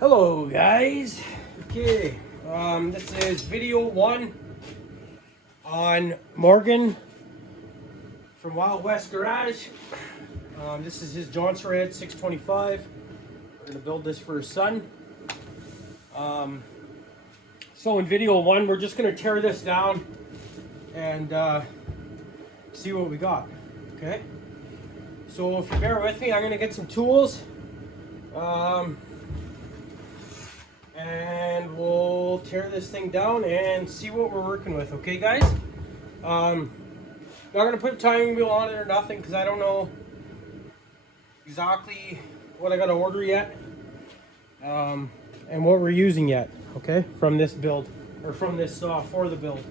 Hello guys. Okay, this is video 1 on Morgan from Wild West Garage. This is his Jonsered 625. We're gonna build this for his son. So in video 1, we're just gonna tear this down and see what we got. Okay. So if you bear with me, I'm gonna get some tools. And we'll tear this thing down and see what we're working with, okay guys? Not gonna put a timing wheel on it or nothing because I don't know exactly what I gotta order yet, and what we're using yet, okay, from this build, or from this for the build.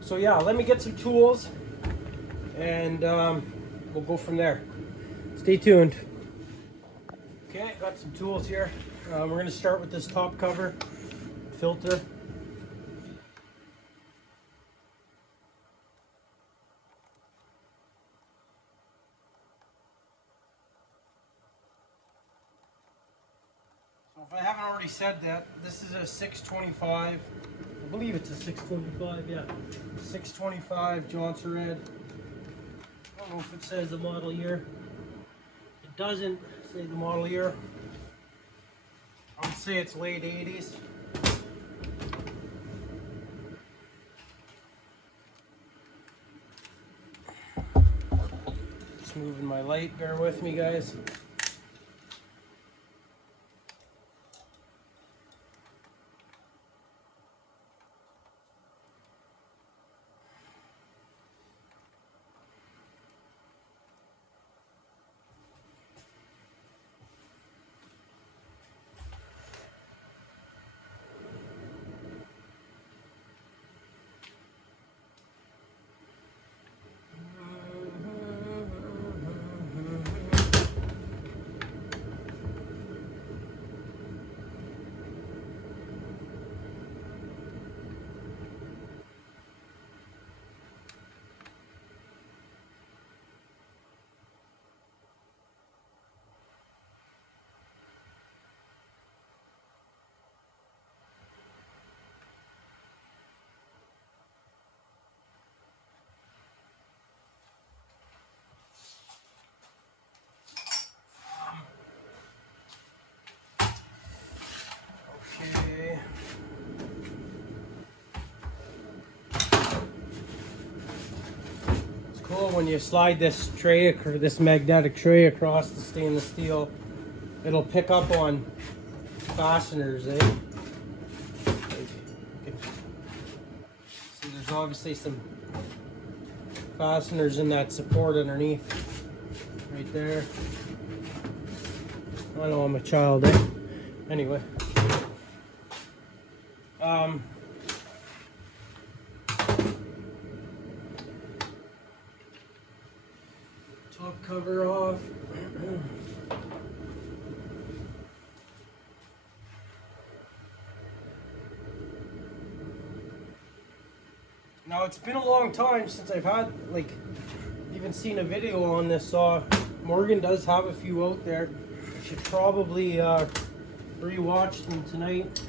So yeah, let me get some tools and we'll go from there. Stay tuned. Okay, got some tools here. We're going to start with this top cover filter. So if I haven't already said that, this is a 625. I believe it's a 625, yeah. 625 Jonsered. I don't know if it says the model year. It doesn't say the model year. I would say it's late 80s. Just moving my light, bear with me guys. Okay. It's cool when you slide this tray, or this magnetic tray, across the stainless steel. It'll pick up on fasteners, eh? See, there's obviously some fasteners in that support underneath, right there. I know I'm a child, eh? Anyway. Top cover off. Now it's been a long time since I've had, like, even seen a video on this saw. Morgan does have a few out there. I should probably re-watch them tonight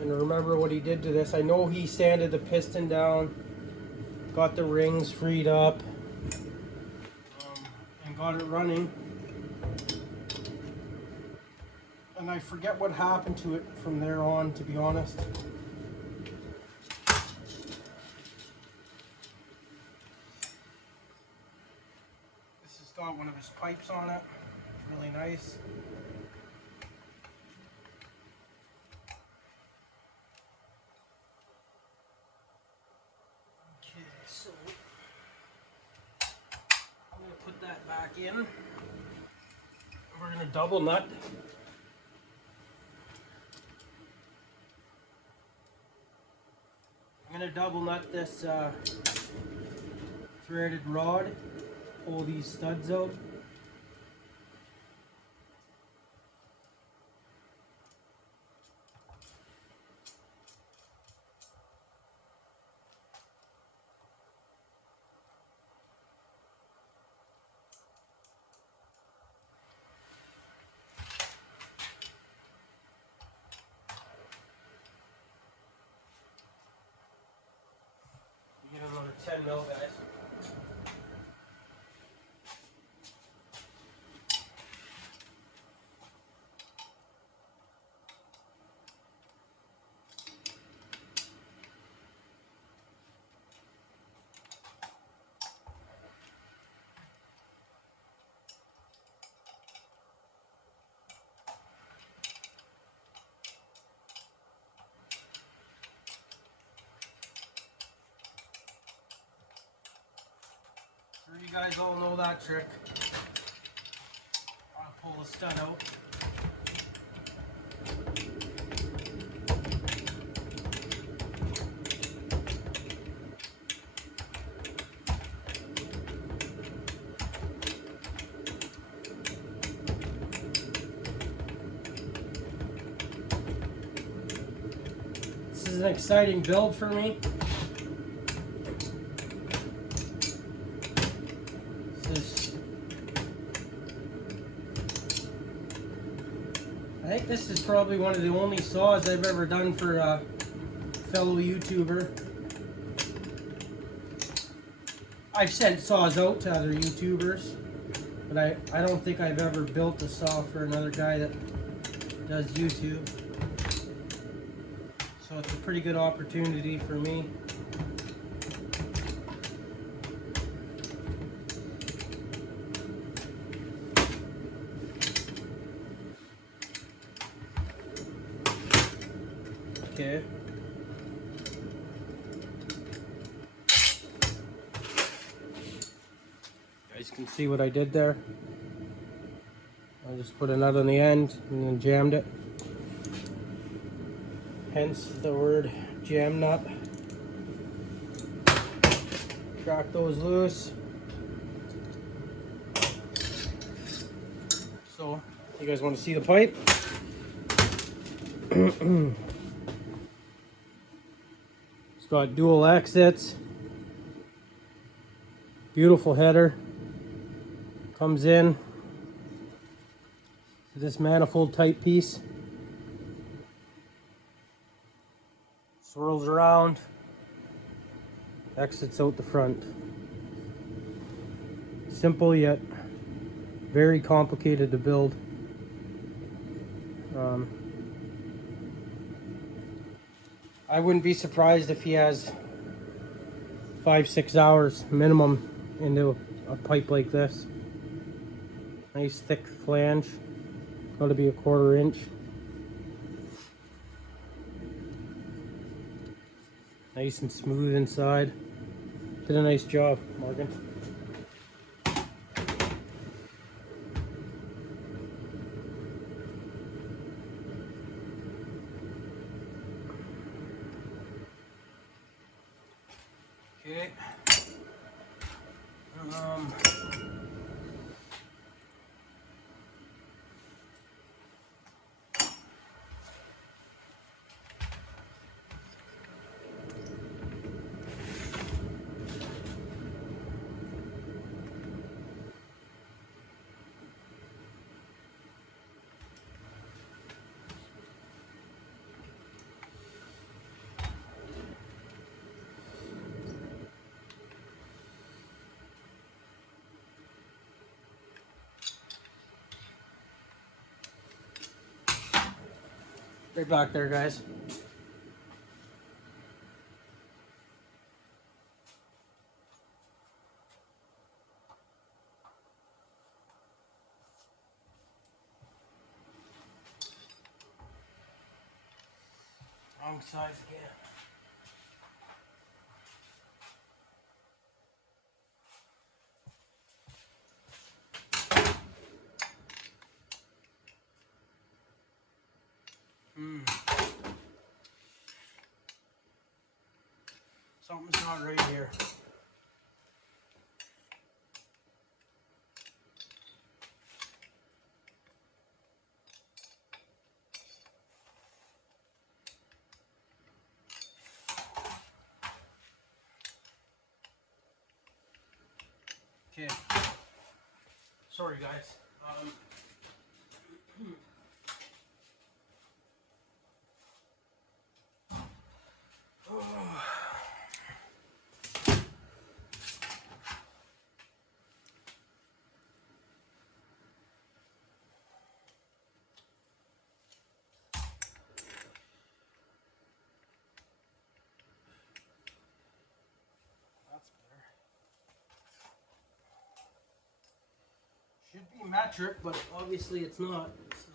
and remember what he did to this. I know he sanded the piston down, got the rings freed up, and got it running. And I forget what happened to it from there on, to be honest. This has got one of his pipes on it. Really nice. Okay, so I'm going to put that back in. We're going to double nut. I'm going to double nut this threaded rod, pull these studs out. 10 mil, guys. You guys all know that trick. I'll pull the stud out. This is an exciting build for me. I think this is probably one of the only saws I've ever done for a fellow YouTuber. I've sent saws out to other YouTubers, but I don't think I've ever built a saw for another guy that does YouTube. So it's a pretty good opportunity for me. Okay. You guys can see what I did there. I just put a nut on the end and then jammed it. Hence the word jam nut. Crack those loose. So, you guys want to see the pipe? It's got dual exits. Beautiful header. Comes in to this manifold type piece. Swirls around. Exits out the front. Simple yet very complicated to build. I wouldn't be surprised if he has 5-6 hours minimum into a pipe like this. Nice thick flange, got to be a 1/4 inch. Nice and smooth inside. Did a nice job, Morgan. Okay. Right back there, guys. Wrong size again. Something's not right here. Okay. Sorry, guys. Should be metric, but obviously it's not. So.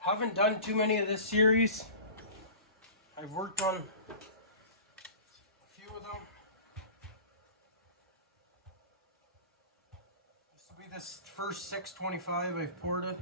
Haven't done too many of this series. I've worked on a few of them. This will be this first 625 I've ported.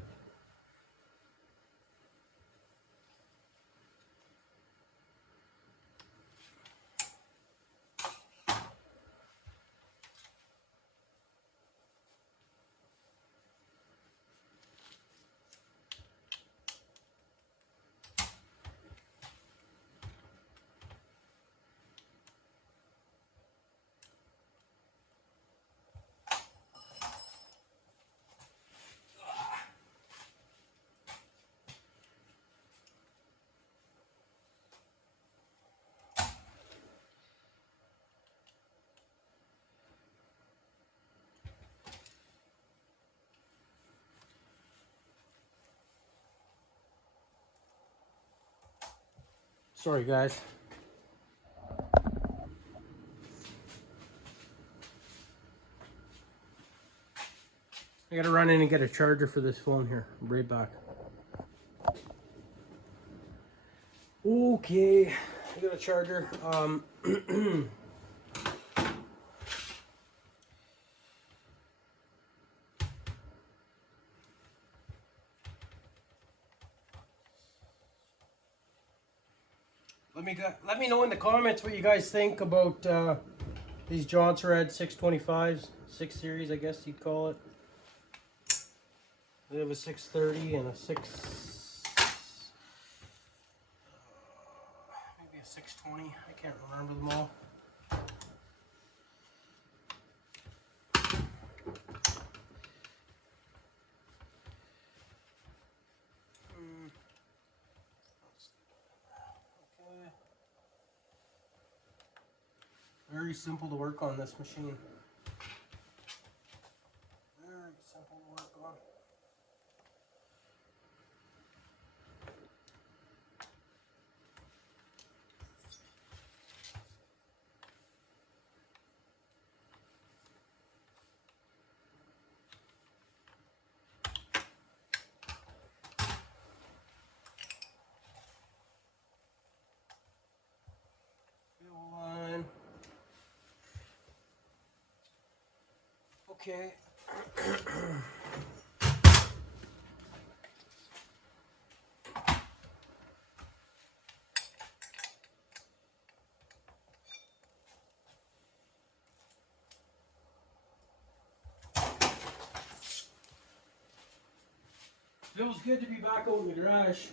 Sorry guys. I gotta run in and get a charger for this phone here. I'll be right back. Okay, I got a charger. Let me know in the comments what you guys think about these Jonsered 625s, 6 series, I guess you'd call it. They have a 630 and a 620. I can't remember them all. Very simple to work on this machine. Very simple to work on. Fuel line. Okay. Feels good to be back out in the garage.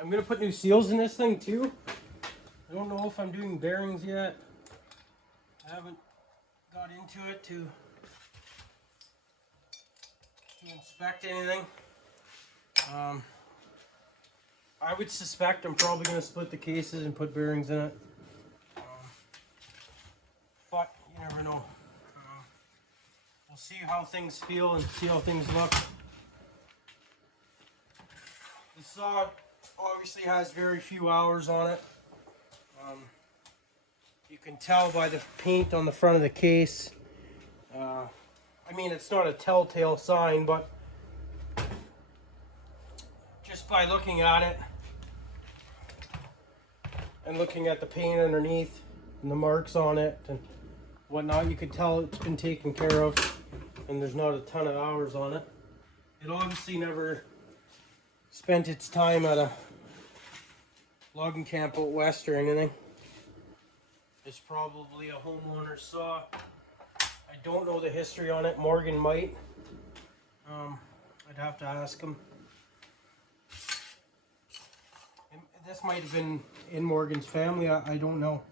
I'm gonna put new seals in this thing too. I don't know if I'm doing bearings yet. I haven't got into it to inspect anything. I would suspect I'm probably going to split the cases and put bearings in it. But you never know. We'll see how things feel and see how things look. The saw obviously has very few hours on it. You can tell by the paint on the front of the case. I mean, it's not a telltale sign, but just by looking at it and looking at the paint underneath and the marks on it and whatnot, you can tell it's been taken care of and there's not a ton of hours on it. It obviously never spent its time at a logging camp out west or anything. It's probably a homeowner's saw. I don't know the history on it. Morgan might. I'd have to ask him. This might have been in Morgan's family. I don't know.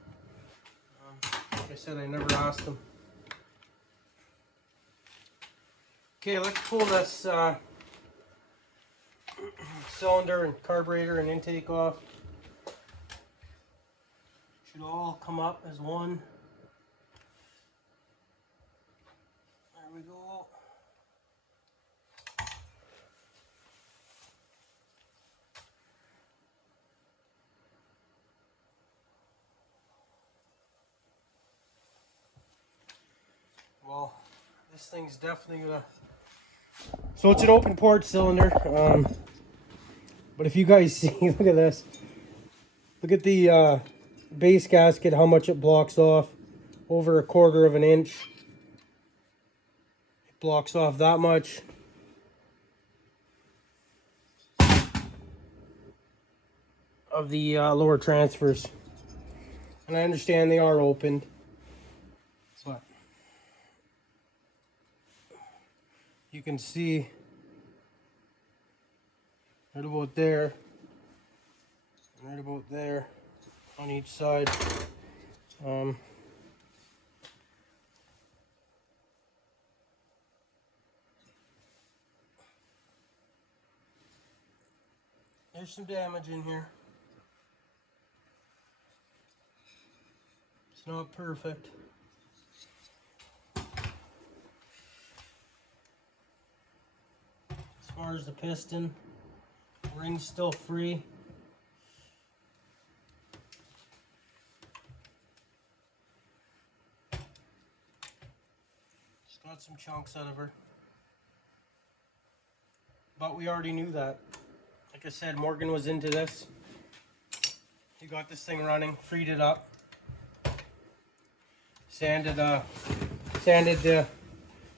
Like I said, I never asked him. Okay, let's pull this cylinder and carburetor and intake off. Should all come up as one. There we go. Well, this thing's definitely gonna... So it's an open port cylinder. But if you guys see, look at this. Look at the base gasket, how much it blocks off. Over 1/4 of an inch. It blocks off that much. Of the lower transfers. And I understand they are opened. But you can see right about there. Right about there on each side. There's some damage in here. It's not perfect. As far as the piston, the ring's still free. It's got some chunks out of her. But we already knew that. Like I said, Morgan was into this. He got this thing running, freed it up, sanded the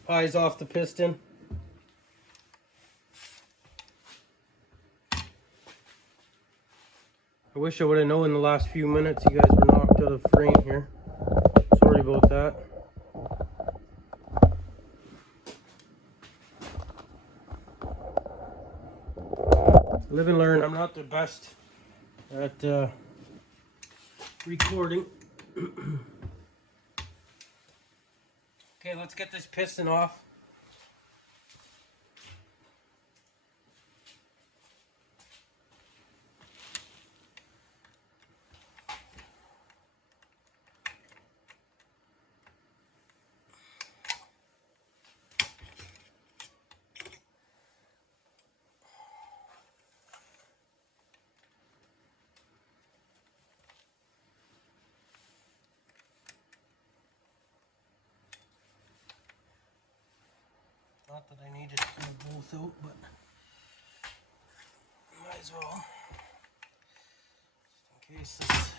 eyes off the piston. I wish I would have known in the last few minutes you guys were knocked out of frame here. Sorry about that. Live and learn. I'm not the best at recording. Okay, let's get this piston off. Not that I needed to pull both out, but might as well. Just in case this.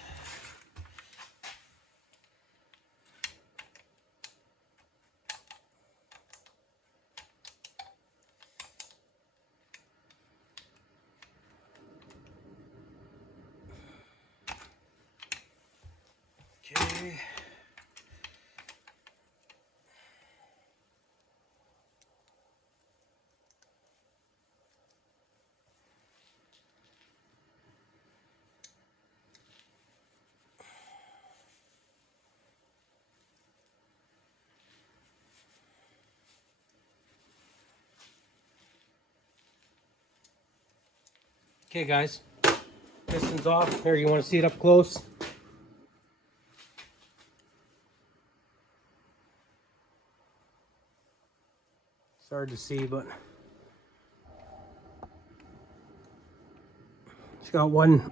Okay. Okay, guys, Piston's off. Here, you want to see it up close? It's hard to see, but it's got one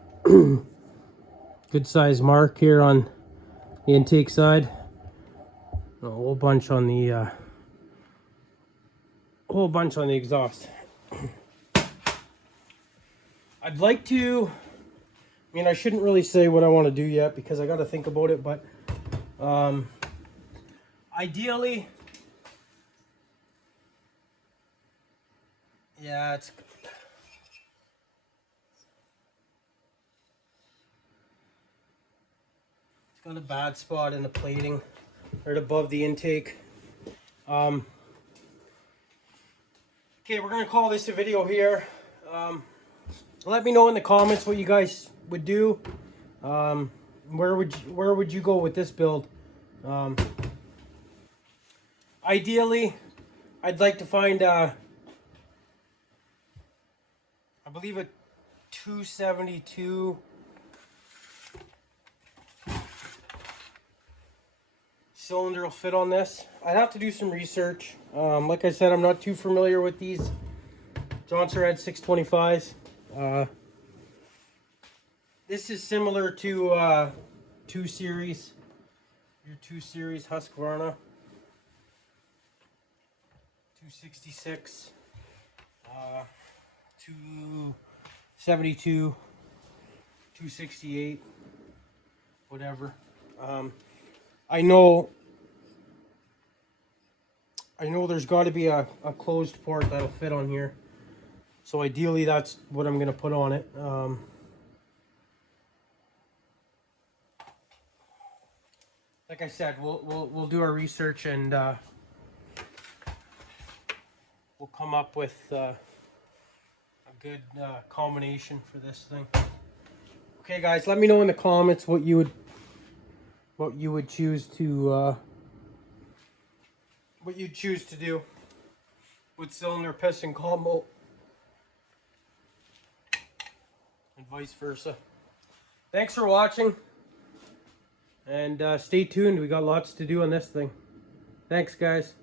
good size mark here on the intake side. A whole bunch on the exhaust. I'd like to, I mean, I shouldn't really say what I want to do yet because I got to think about it, but ideally, yeah, it's got a bad spot in the plating right above the intake. Okay, we're gonna call this a video here. Let me know in the comments what you guys would do. Where would you go with this build? Ideally, I'd like to find I believe a 272 cylinder will fit on this. I'd have to do some research. Like I said, I'm not too familiar with these Jonsered 625s. This is similar to 2 Series, your 2 Series Husqvarna 266, 272, 268, whatever. I know there's got to be a closed port that'll fit on here. So ideally that's what I'm going to put on it. Like I said, we'll do our research and we'll come up with a good combination for this thing. Okay, guys, let me know in the comments what you would choose to do with cylinder piston combo and vice versa. Thanks for watching. And stay tuned. We got lots to do on this thing. Thanks, guys.